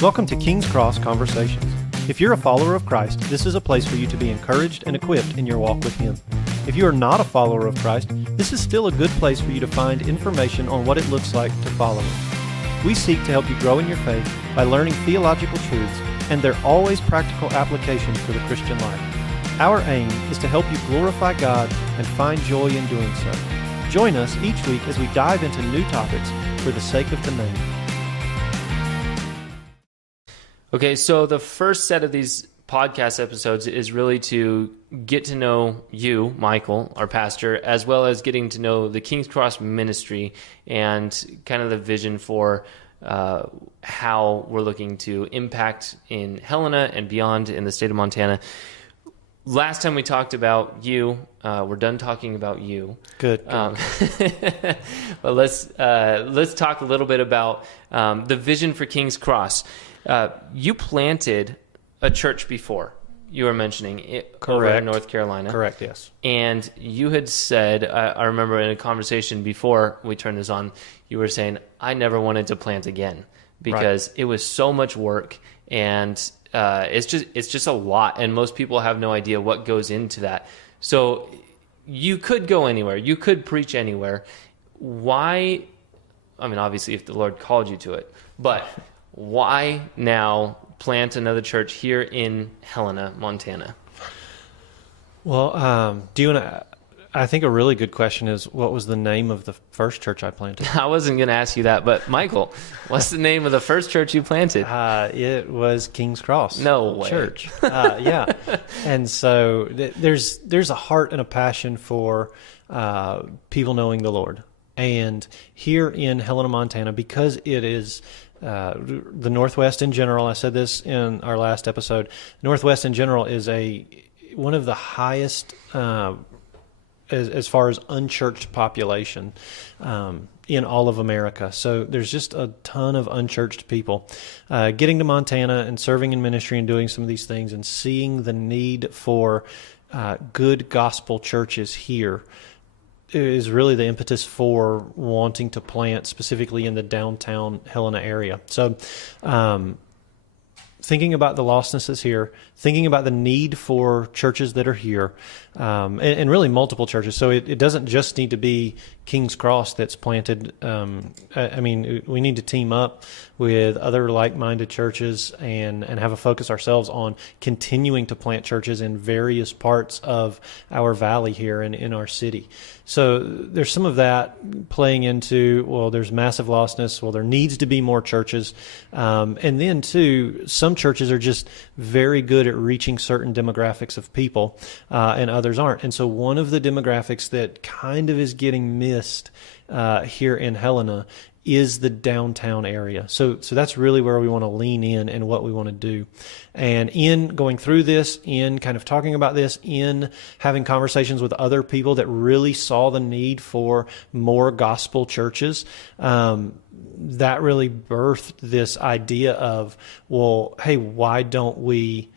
Welcome to King's Cross Conversations. If you're a follower of Christ, this is a place for you to be encouraged and equipped in your walk with Him. If you are not a follower of Christ, this is still a good place for you to find information on what it looks like to follow Him. We seek to help you grow in your faith by learning theological truths, and they're always practical applications for the Christian life. Our aim is to help you glorify God and find joy in doing so. Join us each week as we dive into new topics for the sake of the name. Okay, so the first set of these podcast episodes is really to get to know you, Michael, our pastor, as well as getting to know the King's Cross ministry and kind of the vision for how we're looking to impact in Helena and beyond in the state of Montana. Last time we talked about you, we're done talking about you. Good. But let's talk a little bit about the vision for King's Cross. You planted a church before. You were mentioning it over in North Carolina. Correct, yes. And you had said, I remember in a conversation before we turned this on, you were saying, I never wanted to plant again because it was so much work and it's just a lot. And most people have no idea what goes into that. So you could go anywhere. You could preach anywhere. Why? I mean, obviously, if the Lord called you to it, but why now plant another church here in Helena, Montana? Well, do you want to? I think a really good question is, what was the name of the first church I planted? I wasn't going to ask you that, but Michael, what's the name of the first church you planted? It was King's Cross. No way. Church. Yeah, and so there's a heart and a passion for people knowing the Lord, and here in Helena, Montana, because it is. The Northwest in general, I said this in our last episode, the Northwest in general is one of the highest as far as unchurched population in all of America. So there's just a ton of unchurched people. Getting to Montana and serving in ministry and doing some of these things and seeing the need for good gospel churches here is really the impetus for wanting to plant specifically in the downtown Helena area. So thinking about the lostness that's here, thinking about the need for churches that are here, and really multiple churches. So it doesn't just need to be King's Cross that's planted. I mean, we need to team up with other like-minded churches and have a focus ourselves on continuing to plant churches in various parts of our valley here and in our city. So there's some of that playing into, well, there's massive lostness. Well, there needs to be more churches. And then, too, some churches are just very good at reaching certain demographics of people, and others aren't. And so one of the demographics that kind of is getting missed here in Helena is the downtown area. So that's really where we want to lean in and what we want to do. And in going through this, in kind of talking about this, in having conversations with other people that really saw the need for more gospel churches, that really birthed this idea of, well, hey, why don't we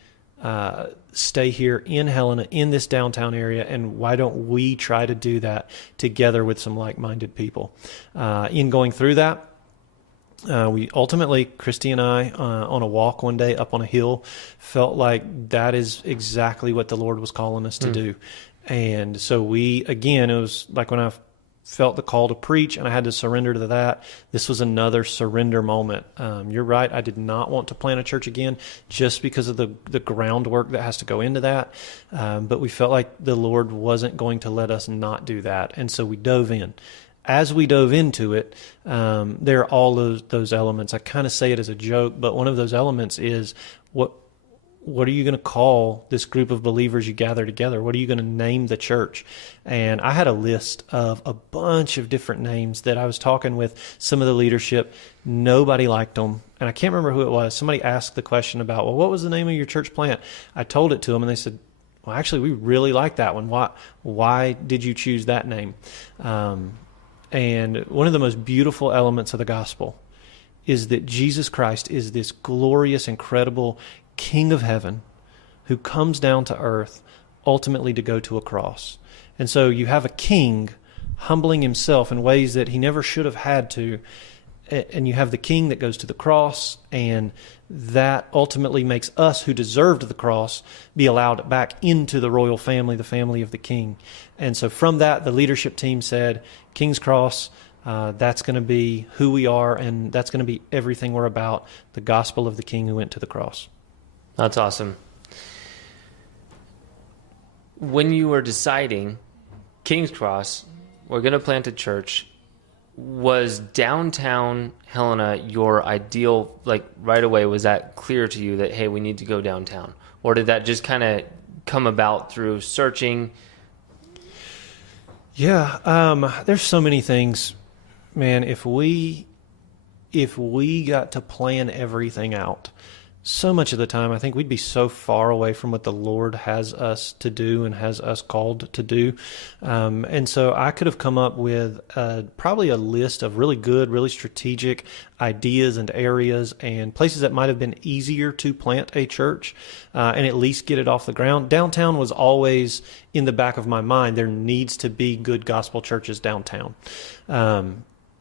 stay here in Helena, in this downtown area, and why don't we try to do that together with some like-minded people? In going through that, we ultimately, Christy and I, on a walk one day up on a hill, felt like that is exactly what the Lord was calling us to do. And so it was like when I felt the call to preach and I had to surrender to that. This was another surrender moment. You're right. I did not want to plant a church again just because of the groundwork that has to go into that. But we felt like the Lord wasn't going to let us not do that. And so we dove in. As we dove into it, there are all those elements. I kind of say it as a joke, but one of those elements is what are you going to call this group of believers you gather together? What are you going to name the church? And I had a list of a bunch of different names that I was talking with some of the leadership. Nobody liked them. And I can't remember who it was. Somebody asked the question about, well, what was the name of your church plant? I told it to them and they said, well, actually, we really like that one. Why did you choose that name? And one of the most beautiful elements of the gospel is that Jesus Christ is this glorious, incredible King of heaven who comes down to earth ultimately to go to a cross. And so you have a king humbling himself in ways that he never should have had to, and you have the king that goes to the cross, and that ultimately makes us who deserved the cross be allowed back into the royal family, the family of the king. And so from that, the leadership team said, King's Cross, that's going to be who we are, and that's going to be everything we're about, the gospel of the king who went to the cross. That's awesome. When you were deciding King's Cross, we're going to plant a church, was downtown Helena your ideal, like right away, was that clear to you that, hey, we need to go downtown? Or did that just kind of come about through searching? Yeah, there's so many things, man. If we got to plan everything out, so much of the time I think we'd be so far away from what the Lord has us to do and has us called to do. And so I could have come up with probably a list of really good, really strategic ideas and areas and places that might have been easier to plant a church and at least get it off the ground. Downtown was always in the back of my mind. There needs to be good gospel churches downtown.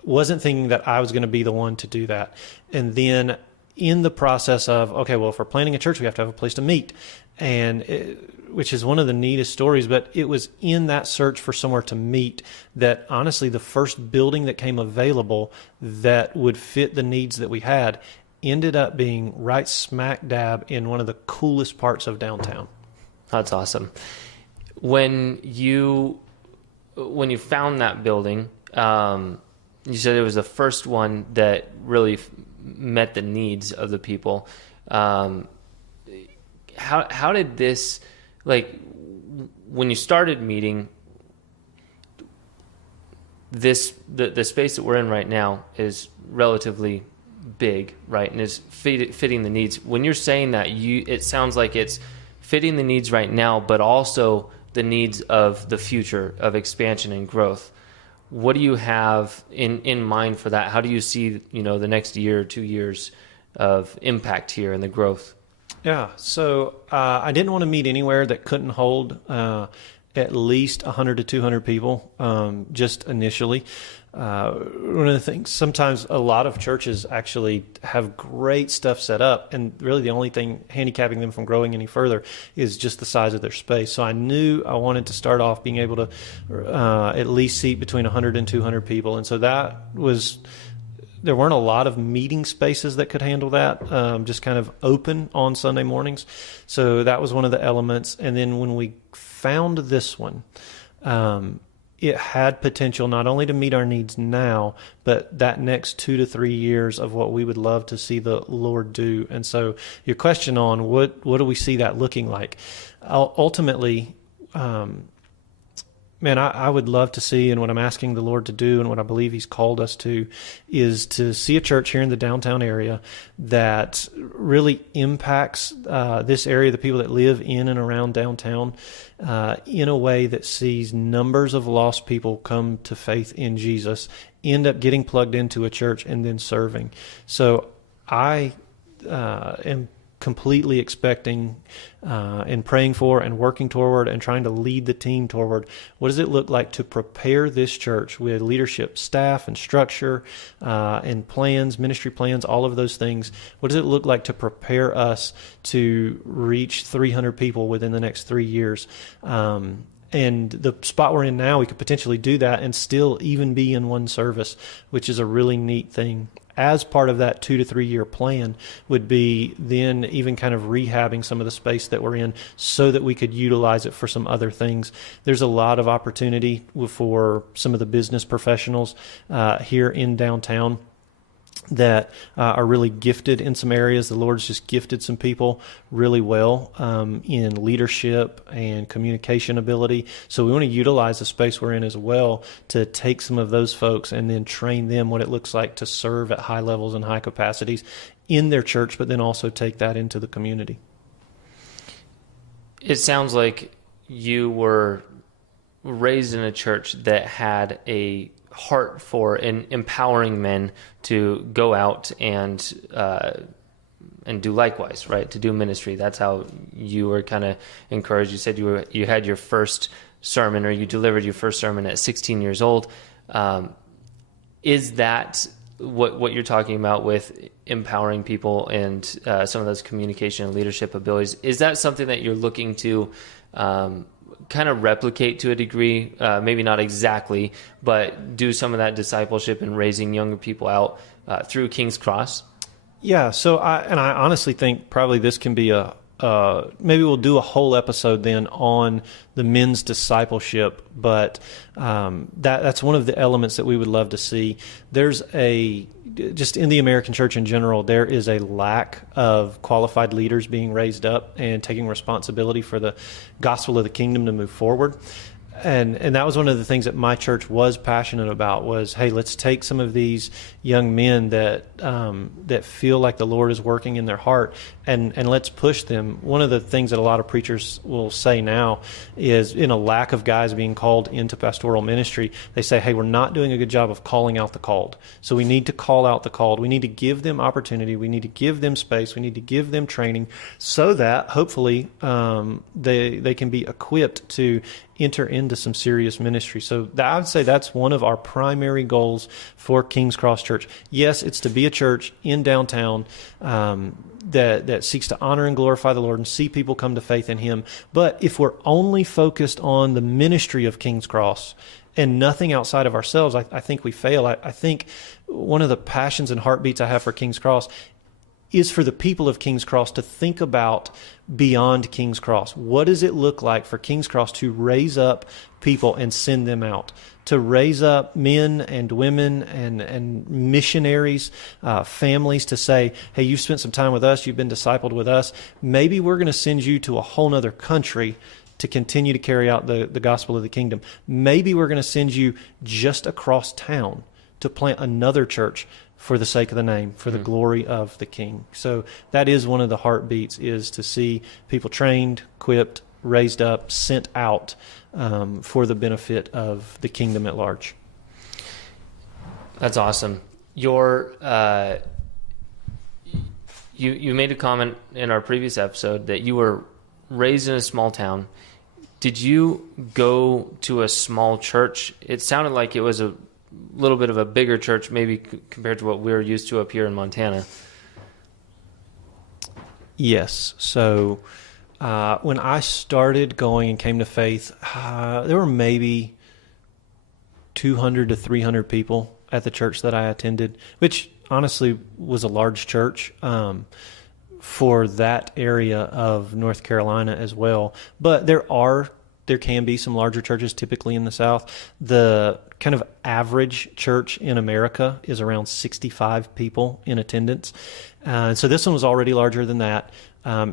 Wasn't thinking that I was going to be the one to do that. And then in the process of, okay, well, if we're planning a church, we have to have a place to meet, which is one of the neatest stories. But it was in that search for somewhere to meet that, honestly, the first building that came available that would fit the needs that we had ended up being right smack dab in one of the coolest parts of downtown. That's awesome. When you found that building, you said it was the first one that really met the needs of the people. How did this, like, when you started meeting, the space that we're in right now is relatively big, right, and is fitting the needs. When you're saying that, it sounds like it's fitting the needs right now, but also the needs of the future of expansion and growth. What do you have in mind for that? How do you see, the next year or 2 years of impact here and the growth? Yeah, so I didn't want to meet anywhere that couldn't hold at least 100 to 200 people just initially. One of the things, sometimes a lot of churches actually have great stuff set up, and really the only thing handicapping them from growing any further is just the size of their space. So I knew I wanted to start off being able to at least seat between 100 and 200 people. And so there weren't a lot of meeting spaces that could handle that, just kind of open on Sunday mornings. So that was one of the elements. And then when we found this one, it had potential not only to meet our needs now, but that next 2 to 3 years of what we would love to see the Lord do. And so your question on what do we see that looking like? Ultimately, man, I would love to see, and what I'm asking the Lord to do and what I believe He's called us to, is to see a church here in the downtown area that really impacts this area, the people that live in and around downtown, in a way that sees numbers of lost people come to faith in Jesus, end up getting plugged into a church and then serving. So I am completely expecting and praying for and working toward and trying to lead the team toward what does it look like to prepare this church with leadership, staff, and structure, and plans, ministry plans, all of those things. What does it look like to prepare us to reach 300 people within the next 3 years? And the spot we're in now, we could potentially do that and still even be in one service, which is a really neat thing. As part of that 2 to 3 year plan would be then even kind of rehabbing some of the space that we're in so that we could utilize it for some other things. There's a lot of opportunity for some of the business professionals here in downtown that are really gifted in some areas. The Lord's just gifted some people really well in leadership and communication ability. So we want to utilize the space we're in as well to take some of those folks and then train them what it looks like to serve at high levels and high capacities in their church, but then also take that into the community. It sounds like you were raised in a church that had a heart for empowering men to go out and do likewise, right? To do ministry. That's how you were kind of encouraged. You said you had your first sermon, or you delivered your first sermon at 16 years old. Is that what you're talking about with empowering people and some of those communication and leadership abilities, is that something that you're looking to kind of replicate to a degree, maybe not exactly, but do some of that discipleship and raising younger people out through King's Cross? Yeah, so I honestly think probably this can be maybe we'll do a whole episode then on the men's discipleship, but that's one of the elements that we would love to see. There's just in the American church in general, there is a lack of qualified leaders being raised up and taking responsibility for the gospel of the kingdom to move forward. And that was one of the things that my church was passionate about was, hey, let's take some of these young men that feel like the Lord is working in their heart and let's push them. One of the things that a lot of preachers will say now is, in a lack of guys being called into pastoral ministry, they say, hey, we're not doing a good job of calling out the called. So we need to call out the called. We need to give them opportunity. We need to give them space. We need to give them training so that hopefully they can be equipped to enter into some serious ministry. So I would say that's one of our primary goals for King's Cross Church. Yes, it's to be a church in downtown that seeks to honor and glorify the Lord and see people come to faith in Him. But if we're only focused on the ministry of King's Cross and nothing outside of ourselves, I think we fail. I think one of the passions and heartbeats I have for King's Cross is for the people of King's Cross to think about beyond King's Cross. What does it look like for King's Cross to raise up people and send them out? To raise up men and women and missionaries, families to say, hey, you've spent some time with us, you've been discipled with us. Maybe we're going to send you to a whole other country to continue to carry out the gospel of the kingdom. Maybe we're going to send you just across town to plant another church for the sake of the name, for the glory of the King. So that is one of the heartbeats, is to see people trained, equipped, raised up, sent out for the benefit of the kingdom at large. That's awesome. You made a comment in our previous episode that you were raised in a small town. Did you go to a small church? It sounded like it was a little bit of a bigger church, maybe compared to what we're used to up here in Montana. Yes. So when I started going and came to faith, there were maybe 200 to 300 people at the church that I attended, which honestly was a large church for that area of North Carolina as well. But there can be some larger churches typically in the South. The kind of average church in America is around 65 people in attendance. So this one was already larger than that.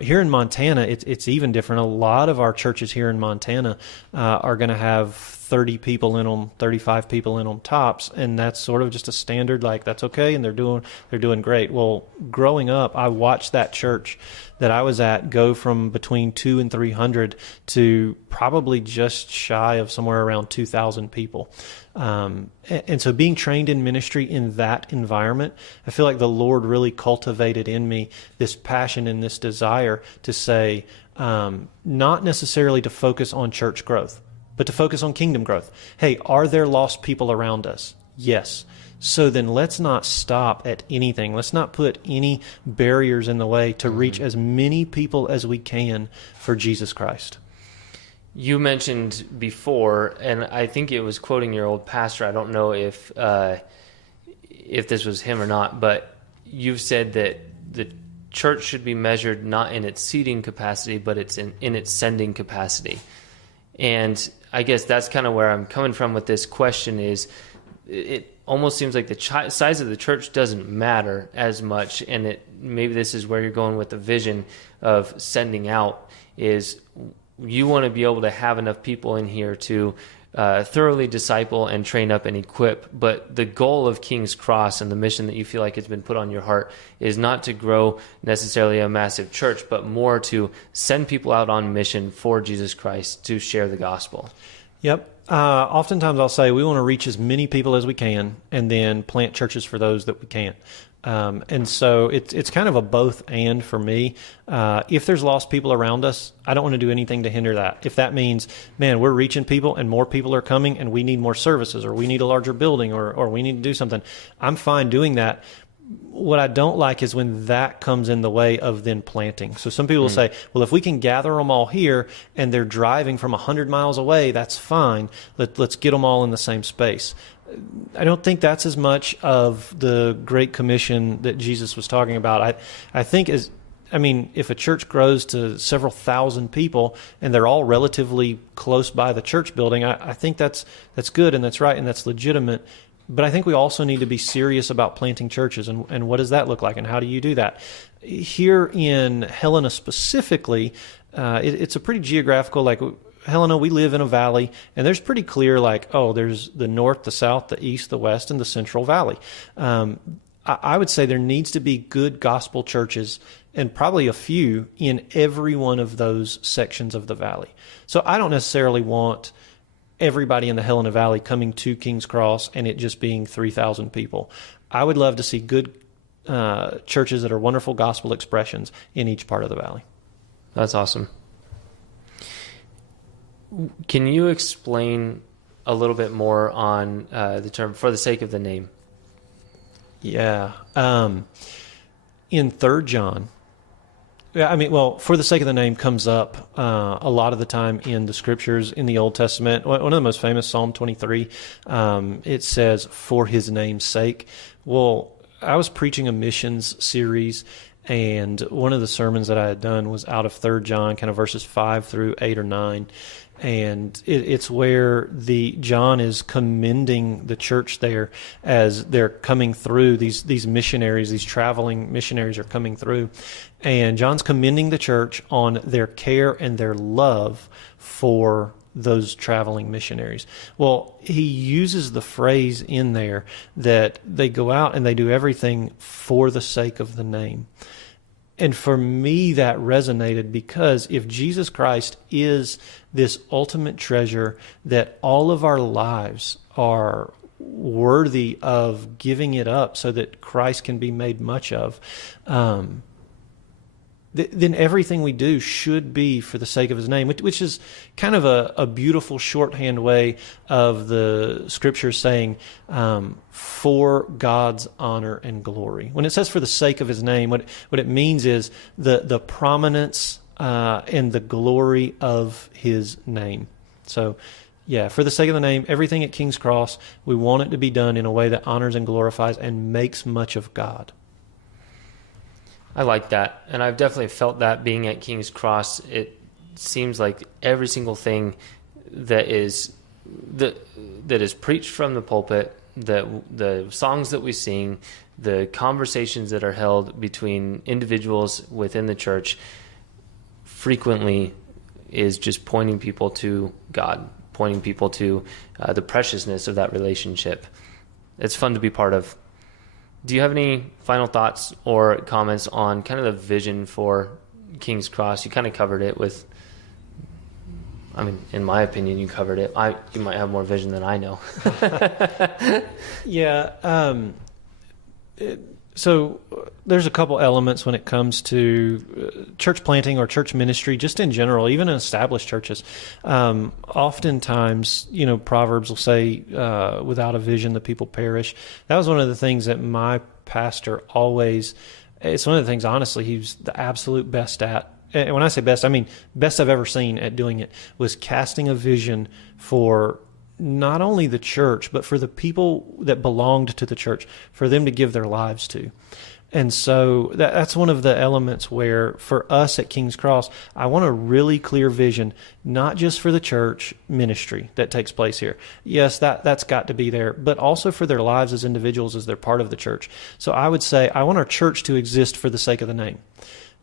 Here in Montana, it's even different. A lot of our churches here in Montana are going to have 30 people in them, 35 people in them tops, and that's sort of just a standard, like, that's okay, and they're doing great. Well, growing up, I watched that church that I was at go from between 200 and 300 to probably just shy of somewhere around 2,000 people. And so being trained in ministry in that environment, I feel like the Lord really cultivated in me this passion and this desire to say, not necessarily to focus on church growth, but to focus on kingdom growth. Hey, are there lost people around us? Yes. So then let's not stop at anything. Let's not put any barriers in the way to reach as many people as we can for Jesus Christ. You mentioned before, and I think it was quoting your old pastor. I don't know if this was him or not, but you've said that the church should be measured not in its seating capacity, but it's in its sending capacity. And I guess that's kind of where I'm coming from with this question is, it almost seems like the size of the church doesn't matter as much, and maybe this is where you're going with the vision of sending out, is you want to be able to have enough people in here to thoroughly disciple and train up and equip. But the goal of King's Cross and the mission that you feel like has been put on your heart is not to grow necessarily a massive church, but more to send people out on mission for Jesus Christ to share the gospel. Yep. Oftentimes I'll say we want to reach as many people as we can and then plant churches for those that we can't. And so it's kind of a both and for me. If there's lost people around us, I don't want to do anything to hinder that. If that means, man, we're reaching people and more people are coming and we need more services, or we need a larger building, or we need to do something, I'm fine doing that. What I don't like is when that comes in the way of then planting. So some people say, well, if we can gather them all here and they're driving from 100 miles away, that's fine. Let's get them all in the same space. I don't think that's as much of the Great Commission that Jesus was talking about. I think if a church grows to several thousand people and they're all relatively close by the church building, I think that's good and that's right and that's legitimate. But I think we also need to be serious about planting churches, and what does that look like, and how do you do that? Here in Helena specifically, it's a pretty geographical, like Helena, we live in a valley, and there's pretty clear, there's the north, the south, the east, the west, and the central valley. I would say there needs to be good gospel churches, and probably a few in every one of those sections of the valley. So I don't necessarily want everybody in the Helena Valley coming to King's Cross and it just being 3,000 people. I would love to see good churches that are wonderful gospel expressions in each part of the valley. That's awesome. Can you explain a little bit more on the term "for the sake of the name"? Yeah. In 3 John, for the sake of the name comes up a lot of the time in the scriptures in the Old Testament. One of the most famous, Psalm 23, it says, "For his name's sake." Well, I was preaching a missions series, and one of the sermons that I had done was out of 3 John, kind of verses 5 through 8 or 9. And it's where John is commending the church there as they're coming through. These missionaries, these traveling missionaries are coming through. And John's commending the church on their care and their love for those traveling missionaries. Well, he uses the phrase in there that they go out and they do everything for the sake of the name. And for me, that resonated because if Jesus Christ is this ultimate treasure that all of our lives are worthy of giving it up so that Christ can be made much of, then everything we do should be for the sake of his name, which is kind of a beautiful shorthand way of the scriptures saying for God's honor and glory. When it says for the sake of his name, what it means is the prominence and the glory of his name. So yeah, for the sake of the name, everything at King's Cross, we want it to be done in a way that honors and glorifies and makes much of God. I like that, and I've definitely felt that being at King's Cross. It seems like every single thing that is preached from the pulpit, the songs that we sing, the conversations that are held between individuals within the church, frequently is just pointing people to God, pointing people to the preciousness of that relationship. It's fun to be part of. Do you have any final thoughts or comments on kind of the vision for King's Cross? You kind of covered it with, in my opinion, you covered it. You might have more vision than I know. Yeah. So there's a couple elements when it comes to church planting or church ministry, just in general, even in established churches. Oftentimes, Proverbs will say, without a vision, the people perish. That was one of the things that my pastor always, it's one of the things, honestly, he was the absolute best at. And when I say best, I mean best I've ever seen at doing it, was casting a vision for not only the church, but for the people that belonged to the church, for them to give their lives to. And so that's one of the elements where, for us at King's Cross, I want a really clear vision, not just for the church ministry that takes place here. Yes, that's got to be there, but also for their lives as individuals as they're part of the church. So I would say I want our church to exist for the sake of the name.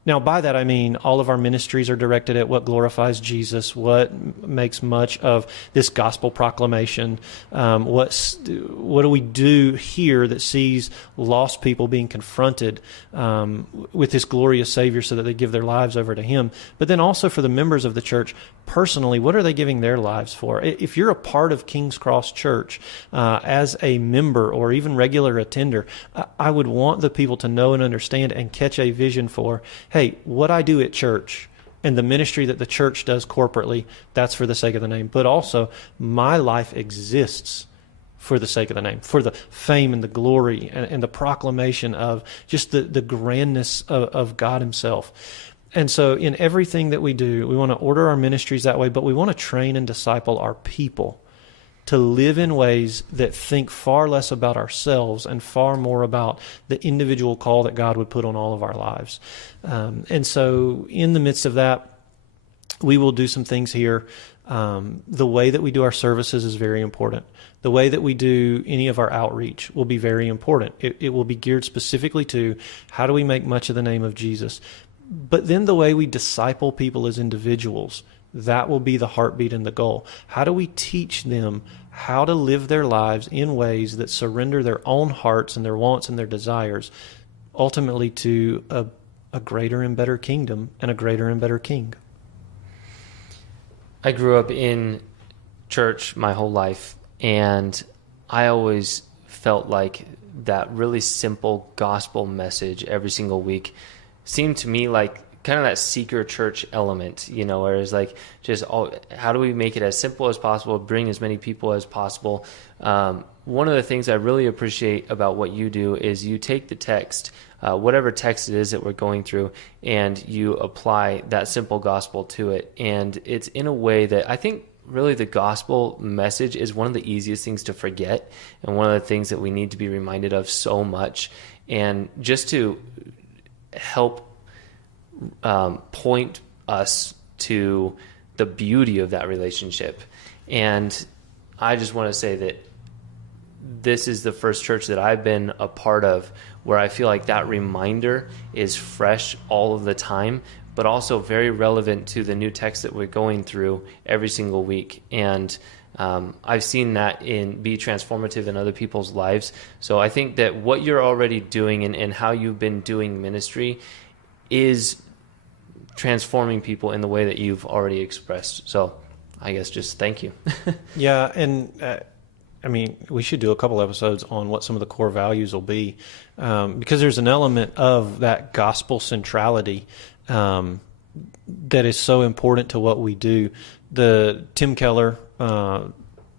Now, by that, I mean all of our ministries are directed at what glorifies Jesus, what makes much of this gospel proclamation. What do we do here that sees lost people being confronted with this glorious Savior so that they give their lives over to Him? But then also for the members of the church, personally, what are they giving their lives for? If you're a part of King's Cross Church as a member or even regular attender, I would want the people to know and understand and catch a vision for, hey, what I do at church and the ministry that the church does corporately, that's for the sake of the name. But also, my life exists for the sake of the name, for the fame and the glory and the proclamation of just the grandness of God Himself. And so in everything that we do, we want to order our ministries that way, but we want to train and disciple our people to live in ways that think far less about ourselves and far more about the individual call that God would put on all of our lives. And so in the midst of that, we will do some things here. The way that we do our services is very important. The way that we do any of our outreach will be very important. It will be geared specifically to how do we make much of the name of Jesus. But then the way we disciple people as individuals, that will be the heartbeat and the goal. How do we teach them how to live their lives in ways that surrender their own hearts and their wants and their desires ultimately to a greater and better kingdom and a greater and better king? I grew up in church my whole life, and I always felt like that really simple gospel message every single week seemed to me like kind of that seeker church element, where it's like just how do we make it as simple as possible, bring as many people as possible. One of the things I really appreciate about what you do is you take the text, whatever text it is that we're going through, and you apply that simple gospel to it. And it's in a way that I think really the gospel message is one of the easiest things to forget and one of the things that we need to be reminded of so much. And just to help point us to the beauty of that relationship. And I just want to say that this is the first church that I've been a part of where I feel like that reminder is fresh all of the time, but also very relevant to the new text that we're going through every single week. And I've seen that be transformative in other people's lives. So I think that what you're already doing and how you've been doing ministry is transforming people in the way that you've already expressed. So I guess just thank you. Yeah, and we should do a couple episodes on what some of the core values will be, because there's an element of that gospel centrality that is so important to what we do. Tim Keller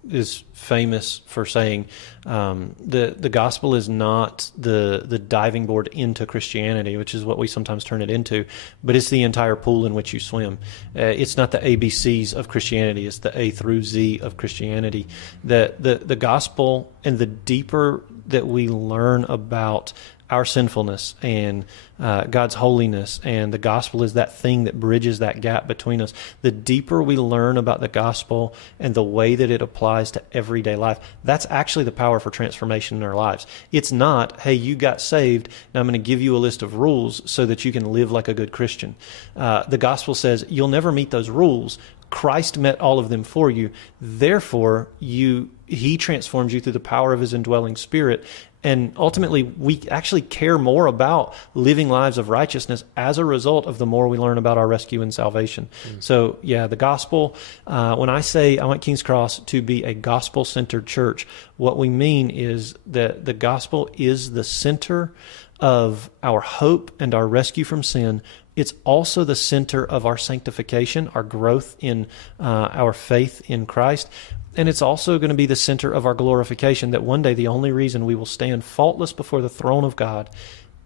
is famous for saying the gospel is not the diving board into Christianity, which is what we sometimes turn it into, but it's the entire pool in which you swim. It's not the ABCs of Christianity, it's the A through Z of Christianity. The gospel, and the deeper that we learn about our sinfulness and God's holiness, and the gospel is that thing that bridges that gap between us. The deeper we learn about the gospel and the way that it applies to everyday life, that's actually the power for transformation in our lives. It's not, hey, you got saved, now I'm going to give you a list of rules so that you can live like a good Christian. The gospel says you'll never meet those rules. Christ met all of them for you. Therefore, He transforms you through the power of His indwelling Spirit. And ultimately, we actually care more about living lives of righteousness as a result of the more we learn about our rescue and salvation. So, yeah, the gospel, when I say I want King's Cross to be a gospel-centered church, what we mean is that the gospel is the center of our hope and our rescue from sin. It's also the center of our sanctification, our growth in our faith in Christ. And it's also going to be the center of our glorification, that one day the only reason we will stand faultless before the throne of God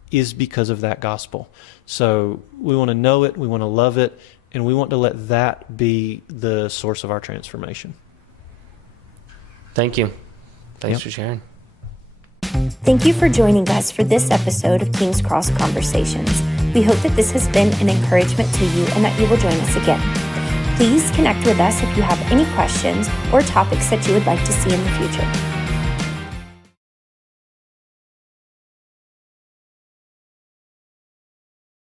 is because of that gospel. So we want to know it, we want to love it, and we want to let that be the source of our transformation. Thanks for sharing. Thank you for joining us for this episode of King's Cross Conversations. We hope that this has been an encouragement to you and that you will join us again. Please connect with us if you have any questions or topics that you would like to see in the future.